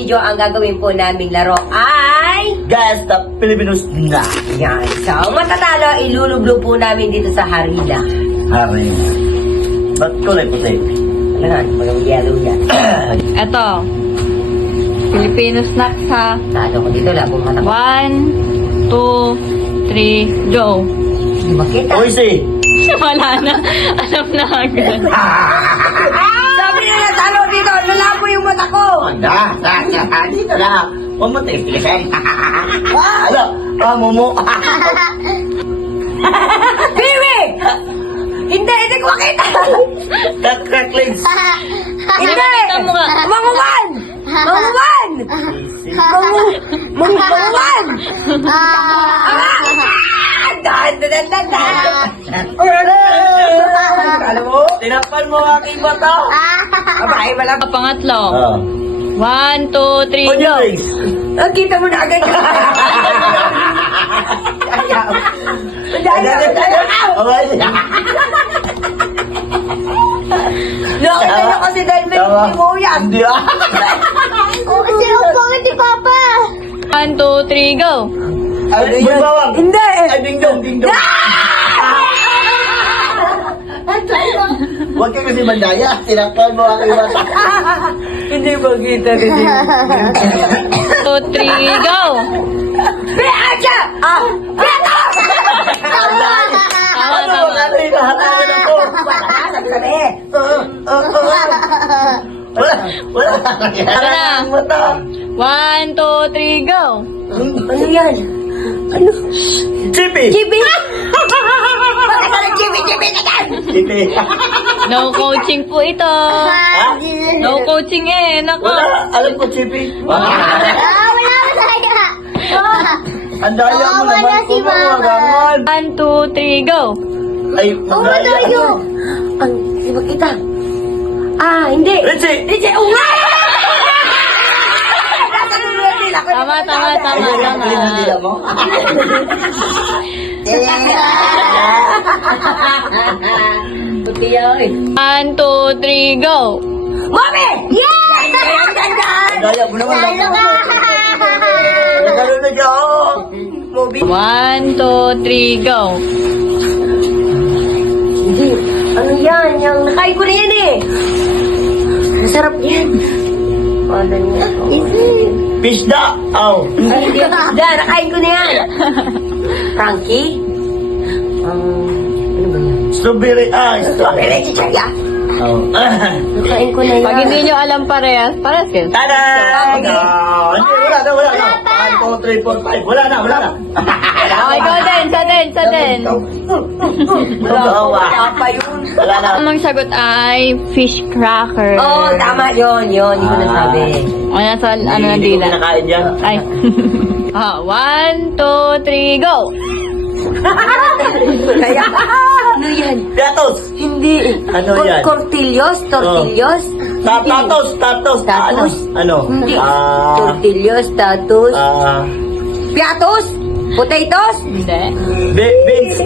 video, ang gagawin po naming laro ay... Guys, the Filipinos na. Yan. So, ang matatalo, ilulublo po namin dito sa Harina. Hari. Ba't kulay puti? Ayan, mga yellow yan. Eto. Filipino snacks ha. Talo ko dito, labong mata ko. 1, 2, 3, go. Hindi makita. Uy, si. Wala na. Alam na agad. Sabi nila, talo dito, lalabo yung mata ko. Dito na. Huwag mo tipisin. Ano? Mumu. Bibi! Hindi ko makita. Crackling. Hindi! Nakita mo nga. Manguman! Manguman! Manguman! Alam mo? Tinapan mo aking mata. Abay, wala. Pangatlo. Oh. 1, 2, 3, go. Nakita mo na agad. Nakita niyo kasi dahil may hindi mo yan. Hindi ah. Kasi ang pangit ni Papa. 1, 2, 3, go. Magbawang. Hindi. Ay, ding-dong, ding-dong. Huwag ka kasi mandaya. Tinapan mo aking mata. Hindi makita kasi. 2, 3, go. Beacha! Beacha! Tama, Ano tama. ba ano yung nahatangan ako? Wala. Tara na. Aking mata. 1, 2, 3, go. Ano yan? Ano? Chippy. Chibi! Bakit ka nag-chibi-chibi na yan? Chippy. No coaching po ito. No coaching eh. Nako. Wala. Alam ko, Chippy. Wala masaya. Ang daya mo Wala naman. si Mama. Gangan. 1, 2, 3, go. Ay, ang daya. Ang, di ba kita? Hindi. Richie. Richie, unga! Nasa dulo din ako. Tama, tama, tama, Ay, tama. ang dila mo. Puti yan. 1, 2, 3, go. Mami! Yes! Ang daya mo naman. Lalo ka. Nagalunig ako. Movie. 1, 2, 3, go. Hindi. Ano yan? Yung nakain ko na yan eh. Masarap yan. Ano yan? Pisda. Aw. Hindi. Nakain ko na yan. Frankie? Ano ba yan? Strawberry ice. Strawberry chichaya. Aw. Nakain ko na yan. Pag hindi nyo alam parehas kayo. Tada! Hindi, wala na. 1, 2, 3, 4, 5. Wala na. Okay, go din, sa din. Wala pa yun. Wala na. Ang sagot ay fish cracker. Oo, tama yun. Yun, hindi ko nasabi. O, nasa ano ng Hindi ko dila. kinakain yan. Ay. 1, 2, 3, go. Kaya, ano yan? Piatos. Hindi. Ano yan? Cortillos? Tortillos? Tatos. Tatos? Ano? Hindi. Tortillos, tatos. Piatos? Potatoes? Hindi. Beans.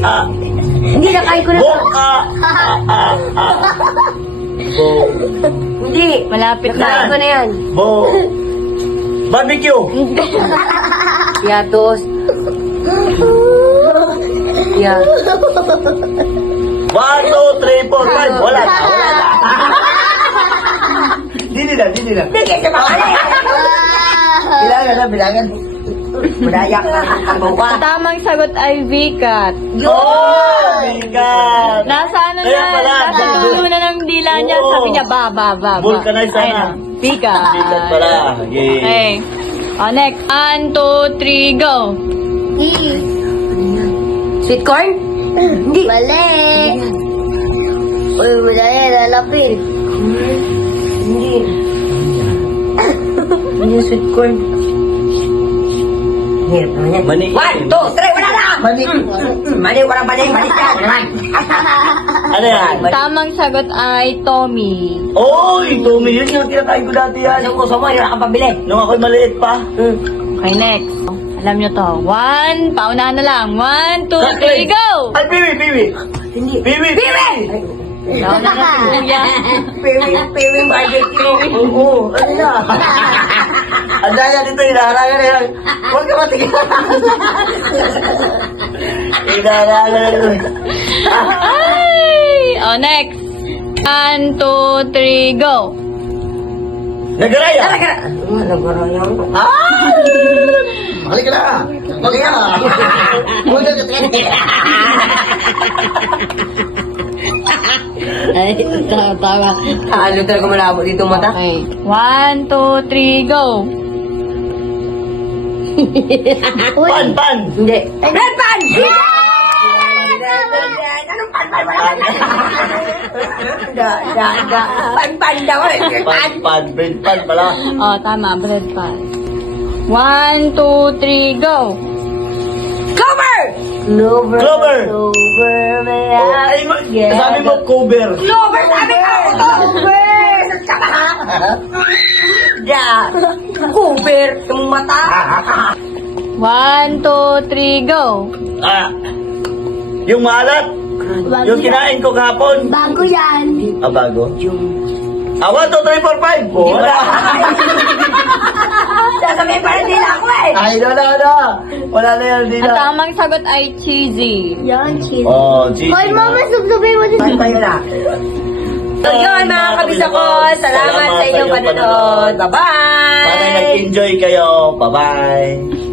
Hindi, nakain ko na. Bo. Bo. Hindi. Malapit Nakain ko na. na yan. Bo. Barbecue. Piatos. Yeah. 1, 2, 3, 4, 5. Wala na. Dili na. Bigay sa mga Bilangan. Madaya ka. Ang tamang sagot ay VCAT. Oh, bigat. Nasa ano Kaya na, pala, nasa dahil- dulo na ng dila niya. Oo. Sabi niya, ba. Vulcanize sana. VCAT. Bigat pala. Okay. Okay. O, next. 1, 2, 3, go. Sweet corn? Hindi. Mali. Uy, madali, lalapin. Hindi. Hindi yung sweet corn. Hirap naman yan. Mani. 1, 2, 3, wala na! Mani. Mali, walang mali yan. Ano yan? Tamang sagot ay Tommy. Oy, Tommy, yun yung kinakain ko dati yan. Anong gusto mo? Hirap kang pabili. Nung ako'y maliit pa. Okay, next. Alam nyo to. 1, paunahan na lang. 1, 2, 3, go! Ay, Piwi. Hindi. Piwi. Nauna na si Kuya. Pewing barbecue. Oo, ano na? Ang daya dito, hinaharangan na yan. Huwag ka matigil. Hinaharangan na yan. Ay! O, next. 1, 2, 3, go. Nagaraya! Nagaraya. Ah! Halika na! Halika na! Huwag ka Ay, tawa. Halo talaga malabo dito mata. Okay. 1, 2, 3, go. Pan, pan! Hindi. Red pan! Anong pan? Pan daw eh. Pan, pan, bread pan pala. O, tama. Bread pan. 1, 2, 3, go. Clover! Clover! Clover, may Ay, sabi mo, cover. Clover, sabi ko! Clover! Tsaka ha? Clover, yung mata. 1, 2, 3, go. Ah, yung maalat. Yung kinain ko kahapon. Bago yan. Ah, bago? Ah, 1, 2, 3, 4, 5. Wala. Sasabihin pa rin nila ako eh. Ay, wala. Wala na yan, di Ang na. tamang sagot ay cheesy. Yan, cheese. Oh, cheesy. Hoy, mama, subsubay mo din. So yun mga kabisa ko, salamat sa inyong panonood. Sana Bye-bye! nag-enjoy kayo. Bye-bye.